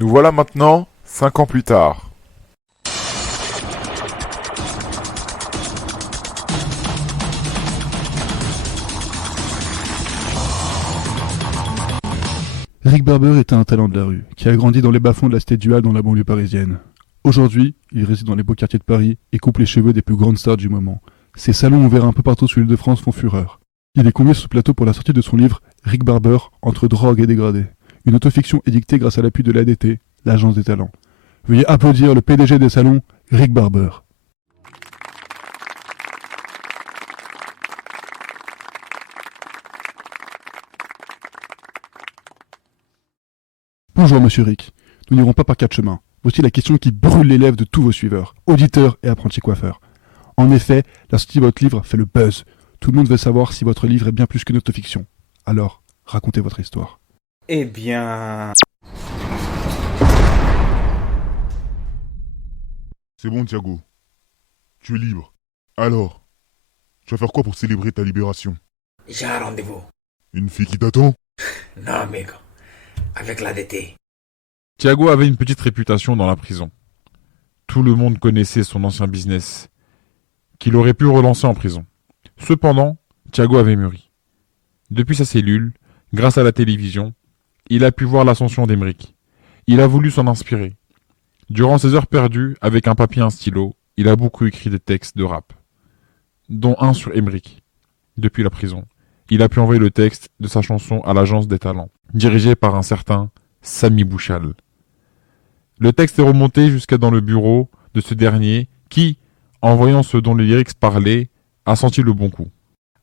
Nous voilà maintenant, 5 ans plus tard. Rick Barber était un talent de la rue, qui a grandi dans les bas-fonds de la cité du Hall dans la banlieue parisienne. Aujourd'hui, il réside dans les beaux quartiers de Paris et coupe les cheveux des plus grandes stars du moment. Ses salons ouverts un peu partout sur l'île de France font fureur. Il est convié sur ce plateau pour la sortie de son livre Rick Barber, entre drogue et dégradé. Une autofiction édictée grâce à l'appui de l'ADT, l'Agence des talents. Veuillez applaudir le PDG des salons, Rick Barber. Bonjour Monsieur Rick, nous n'irons pas par quatre chemins. Voici la question qui brûle les lèvres de tous vos suiveurs, auditeurs et apprentis coiffeurs. En effet, la sortie de votre livre fait le buzz. Tout le monde veut savoir si votre livre est bien plus qu'une autofiction. Alors, racontez votre histoire. Eh bien... C'est bon, Thiago. Tu es libre. Alors, tu vas faire quoi pour célébrer ta libération? J'ai un rendez-vous. Une fille qui t'attend? Non, amigo. Avec l'ADT. Thiago avait une petite réputation dans la prison. Tout le monde connaissait son ancien business, qu'il aurait pu relancer en prison. Cependant, Thiago avait mûri. Depuis sa cellule, grâce à la télévision, il a pu voir l'ascension d'Emeric. Il a voulu s'en inspirer. Durant ses heures perdues, avec un papier et un stylo, il a beaucoup écrit des textes de rap, dont un sur Emeric. Depuis la prison, il a pu envoyer le texte de sa chanson à l'Agence des talents, dirigée par un certain Samy Bouchal. Le texte est remonté jusqu'à dans le bureau de ce dernier qui, en voyant ce dont les lyrics parlaient, a senti le bon coup.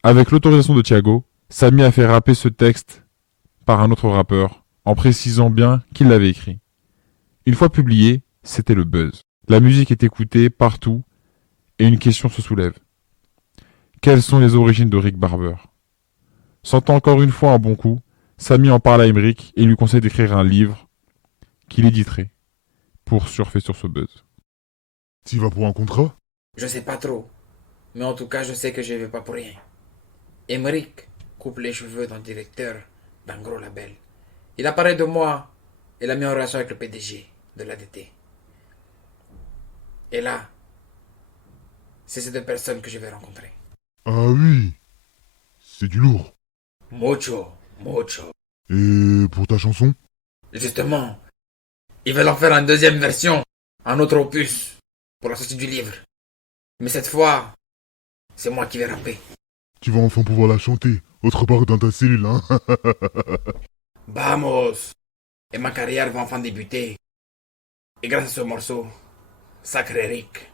Avec l'autorisation de Thiago, Samy a fait rapper ce texte par un autre rappeur, en précisant bien qu'il l'avait écrit. Une fois publié, c'était le buzz. La musique est écoutée partout et une question se soulève. Quelles sont les origines de Rick Barber? Sentant encore une fois un bon coup, Samy en parle à Emeric et lui conseille d'écrire un livre qu'il éditerait pour surfer sur ce buzz. Tu vas pour un contrat? Je sais pas trop. Mais en tout cas, je sais que je vais pas pour rien. Emeric coupe les cheveux d'un directeur d'un gros label. Il a parlé de moi et l'a mis en relation avec le PDG de l'ADT. Et là, c'est ces deux personnes que je vais rencontrer. Ah oui, c'est du lourd. Mucho, mucho. Et pour ta chanson? Justement, ils veulent en faire une deuxième version, un autre opus, pour la sortie du livre. Mais cette fois, c'est moi qui vais rapper. Tu vas enfin pouvoir la chanter, autre part dans ta cellule, hein? Vamos! Et ma carrière va enfin débuter. Et grâce à ce morceau, sacré Rick.